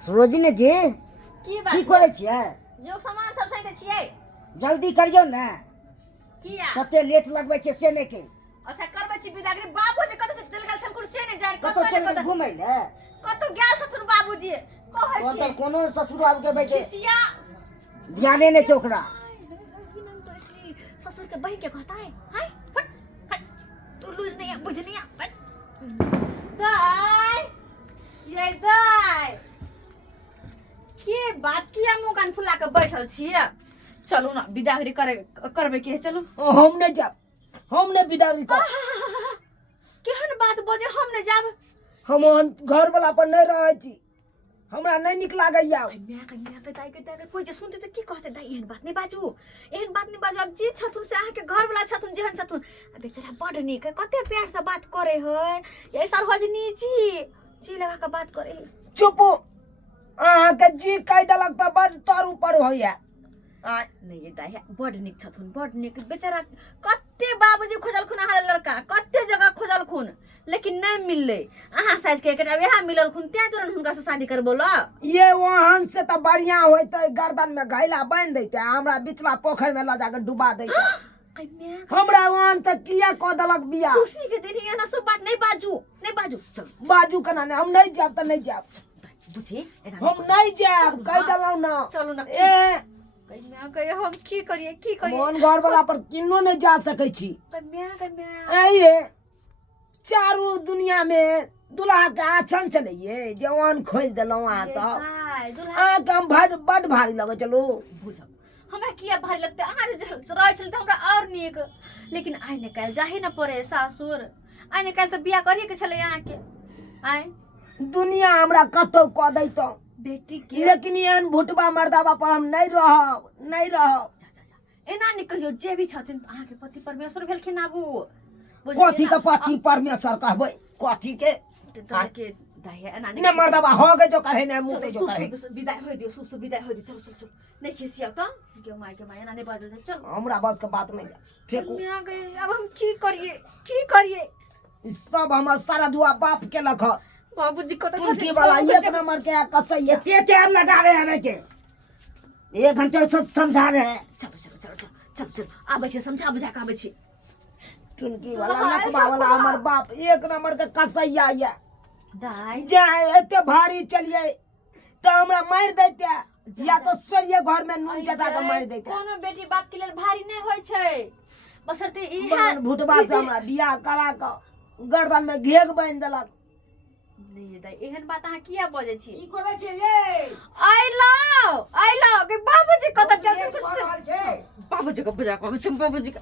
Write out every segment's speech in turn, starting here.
सरोजिनी जी की बात की करे छियै? जो सामान सब सही छियै जल्दी करियो ने। किया कते लेट लगबै छै से नहीं के। अच्छा करबै छी बिदागरी बाबूजी कत से चल गेल छन कुर्सी नहीं जान कतो चल घुमै ले। कत गेल छथुन बाबूजी कहै तो छी अंदर कोनो ससुर आब के बैठे खिसिया ध्याने नहीं छै ओकरा। ससुर के बही के कहता है हाय फट फट तू लूज नहीं बुझ नहीं फट दाई ये दाई के बात किया मुंह कान फुला के बैठल छियै चलू ना बिदागरी करबे के चलू हम नहीं जाब। हम नहीं बिदागरी कर। केहन बात बोजे हम नहीं जाब। हम घर वाला पर नहीं रहै छी। हमरा नहीं निक लागैया। मैं के दाई कोई जे सुनते त की कहते दाई एहन बात नहीं बाजू अब जे छथुन से अहाँ के घर वाला छथुन जेहन छथुन बेचारा बड नीक कते प्यार से बात करे है ये सरहजनी जी लगा के बात करे है। चुप अहाँ के जी कह देलक त बड तर ऊपर होइया। नहीं दाई बड नीक छथुन बड नीक बेचारा कते बाबूजी खोजल खुन अहाँ लड़का कते जगह खोजल खुन लेकिन नहीं मिलले अहाँ साइज के एकटा यहा मिलल खुन त्या तुरंत हुनका से शादी कर बोला ये वहां से तो बढ़िया होते गर्दन में घैला बांध देते हमरा बिचवा पोखर में ला जाकर डुबा देते। हमरा वहां से किया क देलक बिया। खुशी के दिन ये ना सब बात नहीं बाजू चल बाजू कना ने हम नहीं जाब त नहीं जाब। बुझी हम नहीं जाब कह देलौ ना। चलू ना ए कन्या कहे हम की करिए मन घर वाला पर किन्नो नहीं जा सकै छी। कन्या ये चारू दुनिया में दुल्हा के आछन चलिए जवान खोज देलौ आ सब आ कम बड भारी लगे चलो बुझ हमरा किया भारी लगते अहाँ जे रह छल त हमरा और नीक लेकिन आइ ने काल जाहे न पड़े सासुर आइ ने काल त बियाह करिए के छले यहाँ के आइ दुनिया हमरा कतौ क दैतो बेटी के लेकिन एहन भुटबा मर्दाबा पर हम नहीं रहब। एना नहीं कहियो जे भी छथिन अहाँ के पति परमेश्वर भेलखिन आबू कथी के पति परमेश्वर कहबै कथी के दाई एना ने मर्दाबा हो गए जो कहे ने मुते जो कहे विदाई हो दियो शुभ विदाई हो दियो चल नहीं खिसिया त के माय एना नहीं बाजल चल हमरा बस के बात नहीं फेंकू मैं गए अब हम की करिए सब हमर सारा दुआ बाप के लख बाबूजी कत छथि वाला एक नंबर के कसैया ते हम लगा रहे हैं के 1 घंटे से समझा रहे हैं। चल आबै छै समझा बुझा के आबै छै टुनकी वाला नकबा वाला हमर बाप 1 नंबर के कसैया या दाई जाए एते भारी चलिए तो हमरा मार देते या तो सोरिये घर में नून चटा के मार देते। कोनो बेटी बाप के लेल भारी नहीं होय छै बसरते इहा भुटबा से हमरा बियाह करा के गर्दन में घेग बांध देलक। नहीं दाई एहन बात अहाँ किया बजै छी ई करे छै ये आई लो के बाबूजी कत चल छै बाबूजी को बुझा को बाबूजी का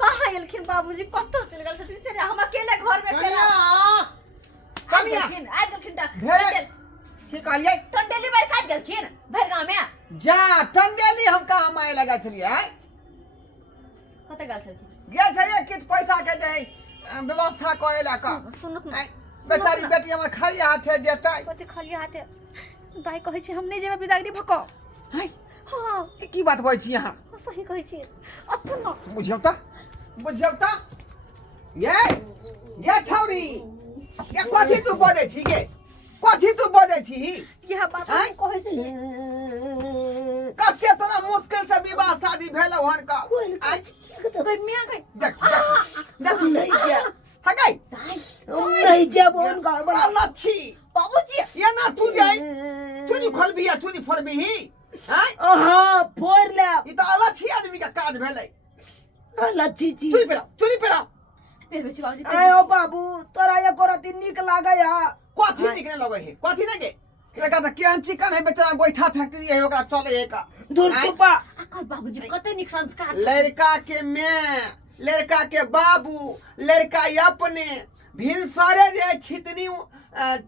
कहाँ एलखिन बाबूजी कत चल गेल छथिन से हम अकेले घर में कनिया आ गेलखिन की कहलिए टंडेली बार काट गेलखिन भर गांव में जा टंडेली हम कहाँ माय लगा छलिए कत गेल छथिन गे छलिए किछ पैसा के दे व्यवस्था करे ला का सुनत बेचारी बेटी हमर खाली हाथे देतै कते खाली हाथे दाई कहै छी हम नहीं जेबे बिदागरी भको हाय हां ई की बात होय छी यहां सही कहै छी अपन बुझियौ त ये छौरी ये कथी तू बोलै छी गे कथी तू बोलै छी यह बात हम कहै छी कते तोरा मुश्किल से विवाह शादी भेलौ हन का आइ गई मियां गई देख नहीं जा हगै हम नहीं जेब उन घर वाला लच्छी बाबूजी ये ना तू जाई तू नहीं खोलबिया तू नहीं फोड़बिही हैं हां फोड़ ले ई त अलच्छी आदमी का काज भेलै लच्छी जी चुरी पेरा फिर बेची बाबूजी आयो बाबू तोरा एको रति निक लागे है कथी निकले लगे है कथी नहीं गे एका त केहन चिकन है बेचारा गोइठा फैक्ट्री है ओकरा चले है का दूर चुपा अकर बाबूजी कते निक संस्कार लड़का के मैं लड़का के बाबू लड़का अपने भिनसरे जे छितनी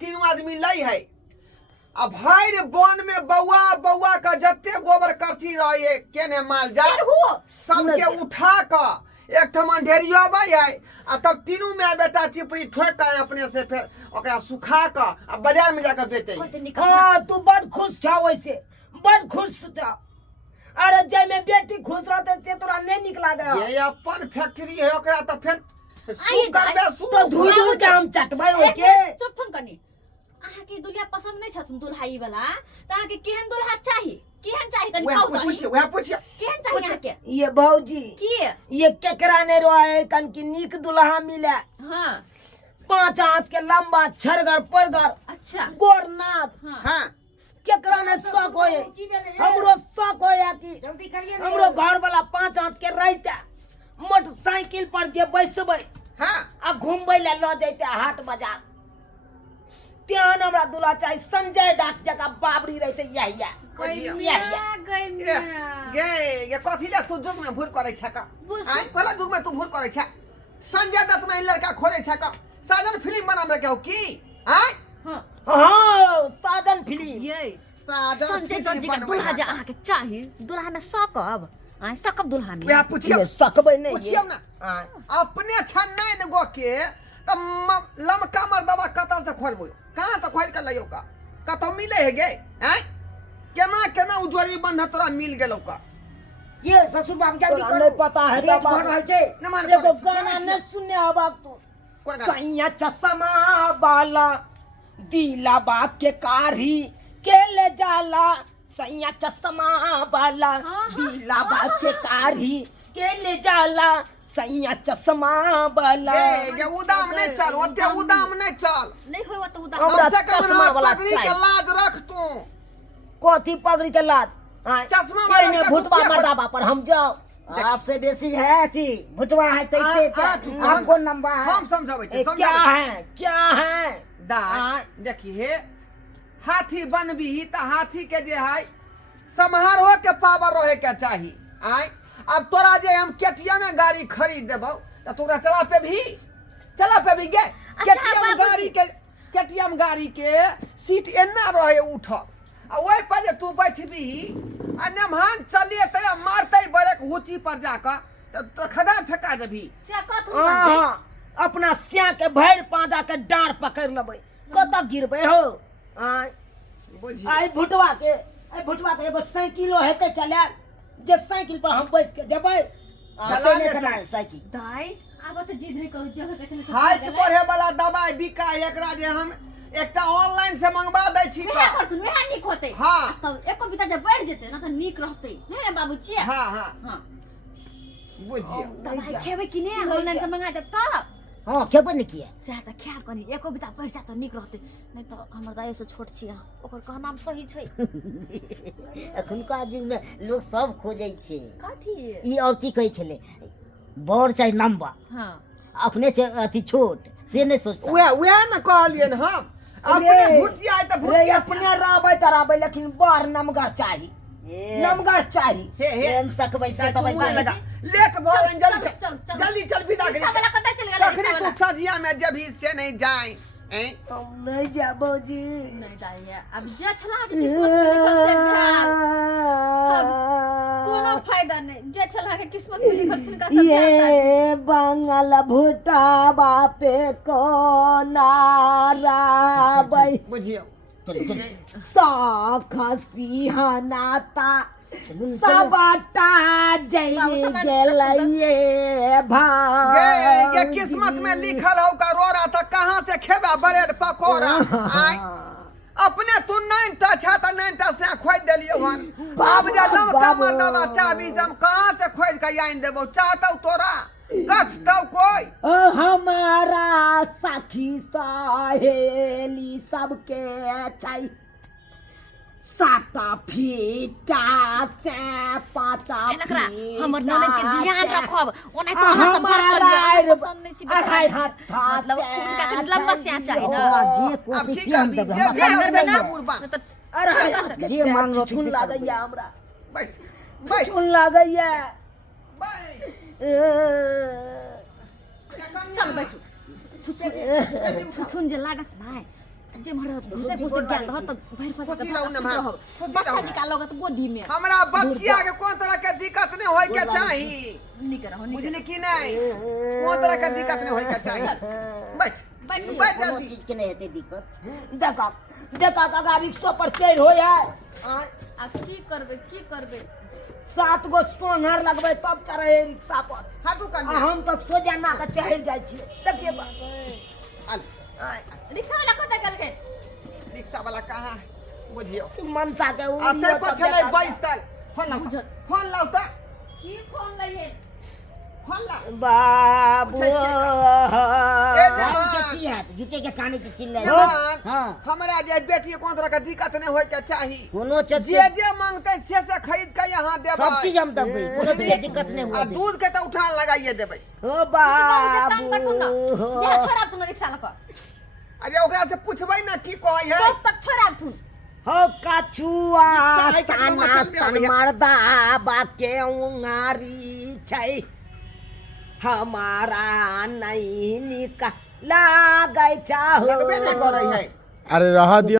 तीनों आदमी लई है अब भैर वन में बौआ का जत्ते गोबर करती रहे केने माल जा सबके उठा का एक ठमन ढेरिया बाई है आ तब तीनों में बेटा चिपड़ी ठोक कर अपने से फिर ओकरा सुखा का आ बाजार में जाकर बेचे। हां तू बड़ खुश छा वैसे बड़ खुश छा अरे जय में बेटी खुश रहते से तोरा नहीं निक लागे ये अपन फैक्ट्री है ओकरा त फिर सु करबे सु तो धुई धुई के हम चटबै ओके चुप थन कनी अहाँ के दुल्हा पसंद नहीं छथुन दुल्हाई वाला त अहाँ के केहन दुल्हा चाही कनी वह कहू पूछिए दही वह पूछिए केहन चाही अहाँ के ये भौजी की ये केकरा ने रोए कन की नीक दुल्हा मिले हां 5 हाथ के लंबा छरगर परगर अच्छा गोरनाथ हां हां केकरा ने शौक होए हमरो शौक होया कि हमरो घर वाला 5 हाथ के रहते मोटरसाइकिल पर जे बैसबै हां आ घूमबै ले ल जैते हाट बाजार त्यान हमरा दुल्हा चाही संजय दास जका बाबरी रहते यहिया ये कथी ले तू जुग में भूल करे छ का आई पहला जुग में तू भूल करे छ संजय दत्त नहीं लड़का खोले छ का साजन फिल्म बनावे के हो की आई हां साजन फिल्म ये साजन संजय दत्त जी का दुल्हा जे अहाँ के चाही दुल्हा में सकब सकब दुल्हा में वह पूछिए सकबै नहीं पूछिए ना अपने छन्नाई न गो के त लमका मर्दवा कता से खोजबो कहां से खोज के लइयो का कतो मिले है गे हैं केना केना उजवली बंध तोरा मिल गेलौ का ये ससुर बाबू जल्दी करो नहीं पता है रेट बढ़ रहल छै देखो गाना न सुनने हबाक तो सैया चश्मा वाला दिला बाप के कारी के ले जाला सैया चश्मा वाला दिला बाप के कारी के ले जाला सैया चश्मा वाला ये उदाम नहीं चल ओते उदाम नहीं चल नहीं होय त उदा हमरा हमसे चश्मा वाला पगड़ी के लाज रख तू कथी पगड़ी के लाज चश्मा वाला ने भुटवा मर्दाबा पर हम जाओ आपसे बेसी है थी भुटवा है तैसे आपको नंबर है हम समझाबै छी क्या है दा देखिए हाथी बनबी त हाथी के जे है संहार हो के पावर रहे के चाही आई अब तोरा जे हम केटीएम में गाड़ी खरीद देबो त तोरा चला पे भी गे केटीएम गाड़ी के सीट एना रहे उठल आ ओइ पर जे तू बैठबी आ नमहान चलिए त मारतै ब्रेक हुची पर जाकर त खदा फेका देबी से कथु अपना सिया के भैर पांजा के डांर पकड़ लेबै कत गिरबै हो बुझी आई भुटवा के एगो साइकिलो हेते चला जे साइकिल पर हम बैस के जेबै चला ले चला साइकिल दाई आब से जिद नहीं करू जगह देखले हाइट पढ़े वाला दवाई बिका एकरा जे हम एकटा ऑनलाइन से मंगवा दै छी वह करथुन वह निक होते हां तब एको बिता जे बढ़ जेते ना त निक रहते नहीं रे बाबू छिए हां हां हां बुझिए दवाई खेबे कि नहीं ऑनलाइन से मंगा दे तब हां खेबै ने किया से त खा कनी एको बिता बढ़ जा त निक रहते नहीं त हमर दाई से छोट छिया ओकर का नाम सही छै एखुनका युग में लोग सब खोजे छे कथी ई और की कहै छले बड़ चाहे लंबा हां अपने अथी छोट से नहीं सोचता वह न कहलिए न हम अपने भुटिया त रे भुटिया अपने रहबै लेकिन बड़ नमगर चाही नमगर चाही हे हम सकबै से तब दवाई लगा लेट भ चल, जल्दी चल विदा रिक्शा वाला कतै चल गेल तखनी तू सजिया में जब ही से नहीं जाए हम नहीं जाबो जी नहीं जाइए अब जे छला के किस्मत में लिखल से ध्यान कोनो फायदा नहीं जे छला के किस्मत में लिखल से का सब ये बंगल भुटा बापे को नाराबै बुझियो सिंहनाता सबटा जई गेलैये भाई ये किस्मत में लिखल हो का रोरा त कहां से खेबा ब्रेड पकोड़ा आई अपने तू नहीं टा छाता नहीं टा से खोज देलियो हन बाप जे लमका मर्दवा चाबी से हम कहां से खोज के आइन देबो चाहतौ तोरा कछ तौ कोई हमारा सखी सहेली सबके छै साता फीटा से पाचा नकरा हमर ननद के ध्यान रखब ओने तो अहाँ सब भर कर पसंद नहीं छी अढ़ाई हाथ मतलब उनका के लंबा से चाहिए ना जे अब कोशिश की हम करबी तब जे हम से नहीं ना है। मुरबा अढ़ाई हाथ जे मांग रो छुन लागैया हमरा बस बस छुन लागैया चल बैठू सुन जे लागत ना जे मरद घुसे घुसे गेल रहत त भर पर खुशी रहू ना मां, खुशी बच्चा रहू। निकाल लगत गोदी में हमरा बच्चिया के कोन तरह के दिक्कत नहीं होय के चाही निक रहो निक बुझली कि नहीं कोन तरह के दिक्कत नहीं होय के चाही बैठ बैठ कोनो जल्दी चीज के नहीं हेते दिक्कत देखा का रिक्शा पर चढ़ हो जाए अब की करबे 7 गो सोनर लगबै तब चढ़े रिक्शा पर हाथू आ कर हम तो सोजा ना के चढ़ जाय छी देखिए बा अल रिक्शा वाला कत गेल के रिक्शा वाला कहाँ है बुझियो मनसा के आते पछले 22 साल फोन लाओ त की फोन लइए फोन ला बाबू पूछे छियै ए बाबू जवान, के की है झूठे के काने के चिल्ला जवान, हां हमरा जे बेटी कोन तरह के दिक्कत नहीं होय के चाही कोनो चीज जे मांगते से खरीद के यहाँ देबै सब चीज हम देबै कोनो चीज दिक्कत नहीं आ हुआ दूध के तो उठान लगाइए देबै ओ काम कर तुम ना बाबू ये छोड़ा तुम रिक्शा लगा अरे ओकरा से पूछबै ना की कहै है कब तक छोड़ा तुम हो कछुआ साई के साना नमक चल सन गया। मर्दा बाके उंगारी छै हमारा नहीं निका लागै चाहो लगबे नहीं करै है अरे रहा दियो